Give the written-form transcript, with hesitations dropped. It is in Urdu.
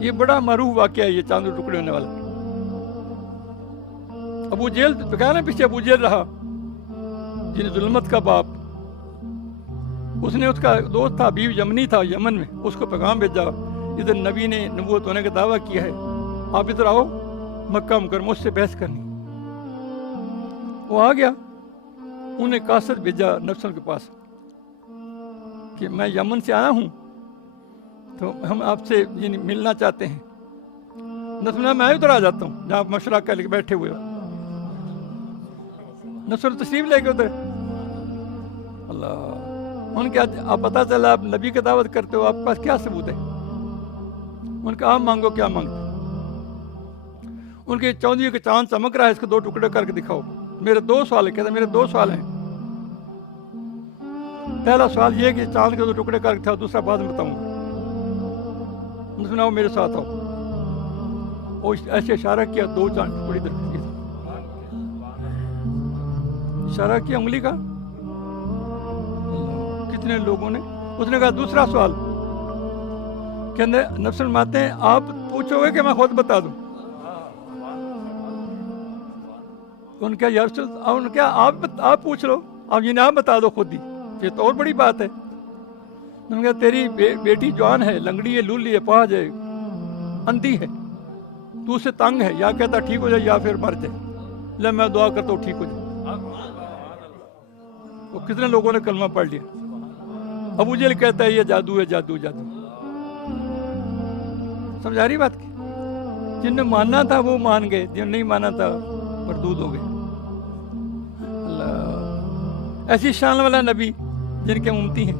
یہ بڑا معروف واقعہ ہے یہ چاند کے ٹکڑے ہونے والا. ابو جہل کہا نا پیچھے ابو جہل رہا جن ظلمت کا باپ. اس نے اس کا دوست تھا بیو یمنی تھا یمن میں, اس کو پیغام بھیجا ادھر نبی نے نبوت ہونے کا دعویٰ کیا ہے, آپ ادھر آؤ مکہ مکرمہ, اس سے بحث کرنی. وہ آ گیا, انہیں قاصد بھیجا نفسل کے پاس کہ میں یمن سے آیا ہوں تو ہم آپ سے یعنی ملنا چاہتے ہیں. نفسل میں ادھر آ جاتا ہوں جہاں مشورہ کر کے بیٹھے ہوئے ہو. نفسل تشریف لے کے ادھر. اللہ, ان کے آپ پتہ چلا آپ نبی کی دعوت کرتے ہو, آپ کے پاس کیا ثبوت ہے؟ ان کا آپ مانگو کیا مانگتے. ان کے چاندی کے چاند چمک رہا ہے, اس کے 2 ٹکڑے کر کے دکھاؤ. میرے 2 سوال ہے. کہتے میرے 2 سوال ہیں. پہلا سوال یہ کہ چاند کے 2 ٹکڑے کر کے تھا, دوسرا بعد میں بتاؤں گا. سناؤ میرے ساتھ آؤ. اور ایسے اشارہ کیا 2 چاند بڑی در اشارہ کیا انگلی کا. کتنے لوگوں نے. اس نے کہا دوسرا سوال کہتے نفس فرماتے ہیں آپ پوچھو گے کہ میں خود بتا دوں. ان کا یا رسول ان کیا آپ پوچھ لو, آپ یہ آپ بتا دو خود ہی, یہ تو اور بڑی بات ہے. ان کا تیری بیٹی جوان ہے, لنگڑی ہے, لولی ہے, پاج ہے, اندھی ہے, تو اسے تنگ ہے, یا کہتا ٹھیک ہو جائے یا پھر مر جائے. لے میں دعا کرتا ہوں ٹھیک ہو جائے. وہ کتنے لوگوں نے کلمہ پڑھ لیا. ابو جہل کہتا ہے یہ جادو ہے, جادو جادو. سمجھا رہی بات کی. جن نے ماننا تھا وہ مان گئے, جن نے نہیں مانا تھا مردود ہو گئے. اللہ, ایسی شان والا نبی جن کے امتی ہیں.